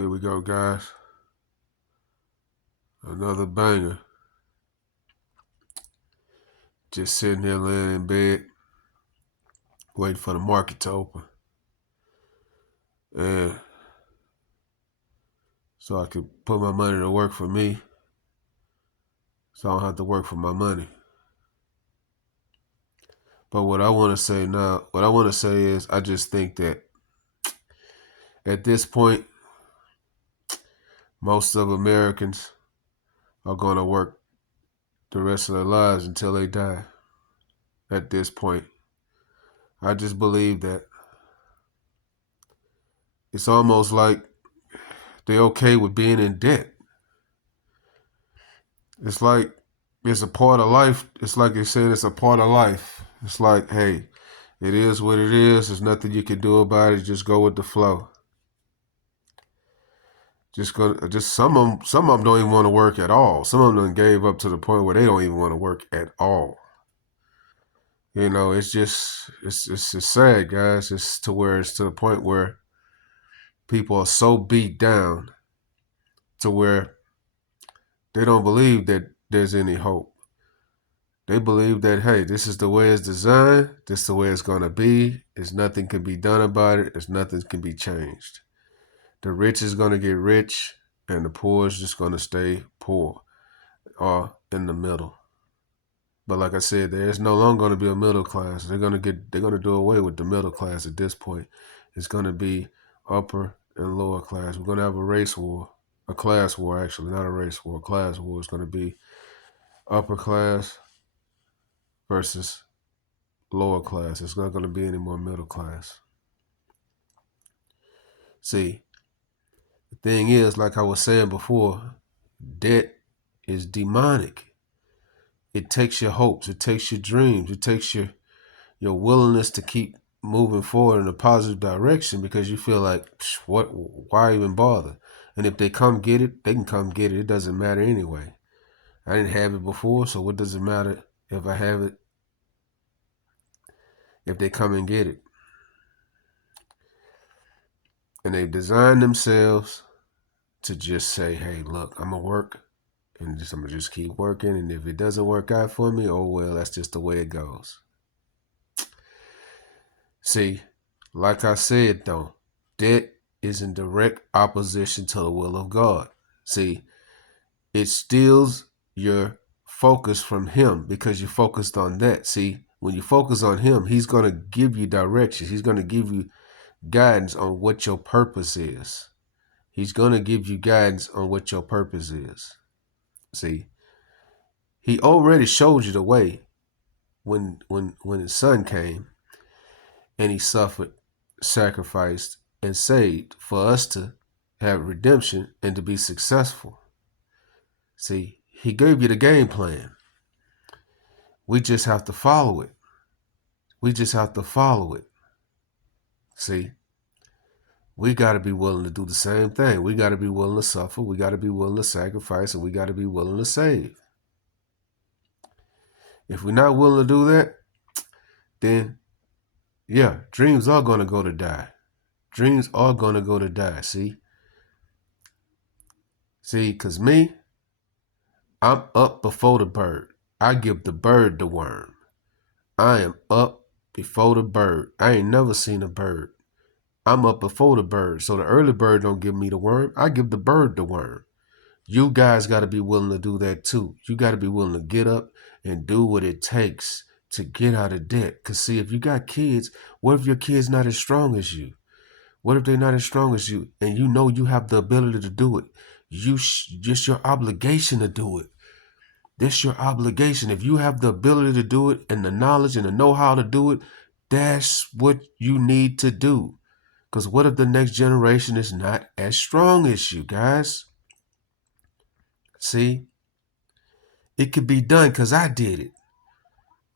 Here we go, guys. Another banger. Just sitting here laying in bed, waiting for the market to open. And so I can put my money to work for me, so I don't have to work for my money. But what I want to say is I just think that at this point, most of Americans are going to work the rest of their lives until they die. At this point, I just believe that it's almost like they're okay with being in debt. It's like it's a part of life. It's like they said, it's a part of life. It's like, hey, it is what it is. There's nothing you can do about it. Just go with the flow. Just some of them don't even want to work at all. Some of them gave up to the point where they don't even want to work at all. You know, it's sad, guys. It's to the point where people are so beat down to where they don't believe that there's any hope. They believe that, hey, this is the way it's designed. This is the way it's going to be. There's nothing can be done about it. There's nothing can be changed. The rich is going to get rich, and the poor is just going to stay poor or in the middle. But like I said, there's no longer going to be a middle class. They're going to do away with the middle class at this point. It's going to be upper and lower class. We're going to have a race war, a class war, actually, not a race war. A class war is going to be upper class versus lower class. It's not going to be any more middle class. See, the thing is, like I was saying before, debt is demonic. It takes your hopes, it takes your dreams, it takes your willingness to keep moving forward in a positive direction because you feel like, why even bother? And if they come get it, they can come get it. It doesn't matter anyway. I didn't have it before, so what does it matter if I have it if they come and get it? And they design themselves to just say, hey, look, I'm going to work and I'm going to just keep working. And if it doesn't work out for me, oh, well, that's just the way it goes. See, like I said, though, debt is in direct opposition to the will of God. See, it steals your focus from him because you focused on that. See, when you focus on him, he's going to give you directions. He's going to give you guidance on what your purpose is. He's going to give you guidance on what your purpose is. See, he already showed you the way when his son came and he suffered, sacrificed, and saved for us to have redemption and to be successful. See, he gave you the game plan. We just have to follow it. We just have to follow it. See, we got to be willing to do the same thing. We got to be willing to suffer. We got to be willing to sacrifice, and we got to be willing to save. If we're not willing to do that, then yeah, dreams are going to go to die. Dreams are going to go to die. See, because me, I'm up before the bird. I give the bird the worm. I am up before the bird. I ain't never seen a bird. I'm up before the bird. So the early bird don't give me the worm. I give the bird the worm. You guys got to be willing to do that too. You got to be willing to get up and do what it takes to get out of debt. Because see, if you got kids, what if your kid's not as strong as you? What if they're not as strong as you? And you know you have the ability to do it. Just your obligation to do it. That's your obligation. If you have the ability to do it and the knowledge and the know-how to do it, that's what you need to do. Because what if the next generation is not as strong as you, guys? See, it could be done because I did it.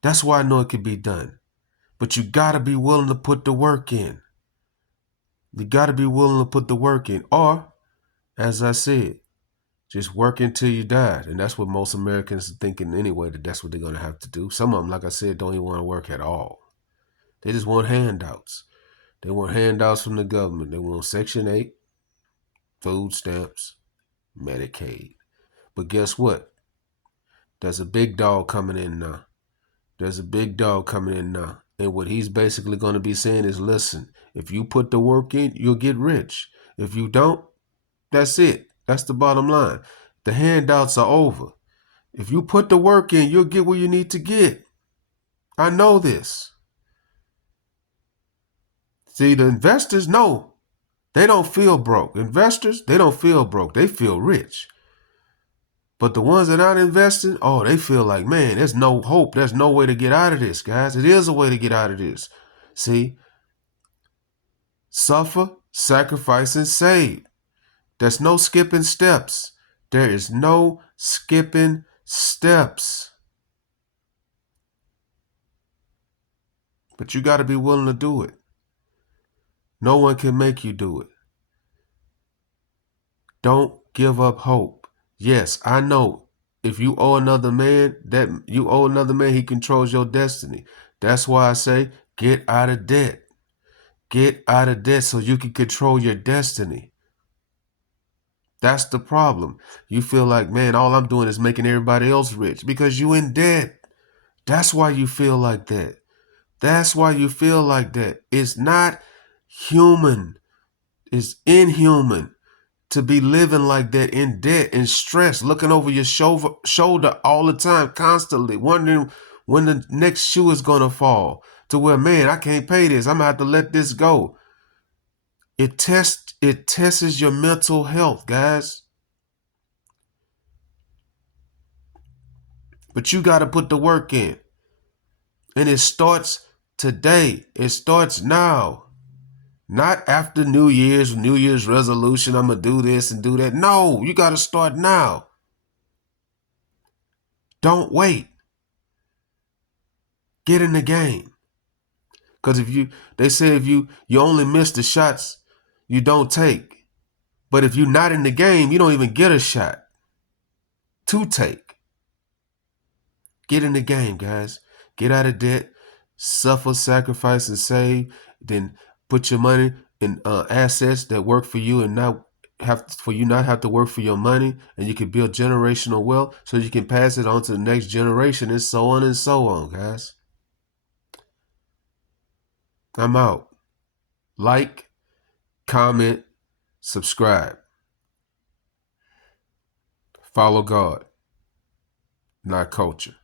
That's why I know it could be done. But you got to be willing to put the work in. You got to be willing to put the work in. Or, as I said, just work until you die. And that's what most Americans are thinking anyway, that's what they're going to have to do. Some of them, like I said, don't even want to work at all. They just want handouts. They want handouts from the government. They want Section 8, food stamps, Medicaid. But guess what? There's a big dog coming in now. There's a big dog coming in now. And what he's basically going to be saying is, listen, if you put the work in, you'll get rich. If you don't, that's it. That's the bottom line. The handouts are over. If you put the work in, you'll get where you need to get. I know this. See, the investors know. They don't feel broke. Investors, they don't feel broke. They feel rich. But the ones that aren't investing, oh, they feel like, man, there's no hope. There's no way to get out of this, guys. It is a way to get out of this. See, suffer, sacrifice, and save. There's no skipping steps. There is no skipping steps. But you got to be willing to do it. No one can make you do it. Don't give up hope. Yes, I know. If you owe another man, he controls your destiny. That's why I say get out of debt. Get out of debt so you can control your destiny. That's the problem. You feel like, man, all I'm doing is making everybody else rich because you in debt. That's why you feel like that. That's why you feel like that. It's not human. It's inhuman to be living like that in debt and stress, looking over your shoulder all the time, constantly wondering when the next shoe is going to fall, to where, man, I can't pay this. I'm going to have to let this go. It tests your mental health, guys. But you got to put the work in. And it starts today. It starts now. Not after New Year's resolution, I'm going to do this and do that. No, you got to start now. Don't wait. Get in the game. Because they say if you only miss the shots you don't take. But if you're not in the game, you don't even get a shot to take. Get in the game, guys. Get out of debt. Suffer, sacrifice, and save. Then put your money in assets that work for you and not have to work for your money, and you can build generational wealth so you can pass it on to the next generation, and so on, guys. I'm out. Like, comment, subscribe. Follow God, not culture.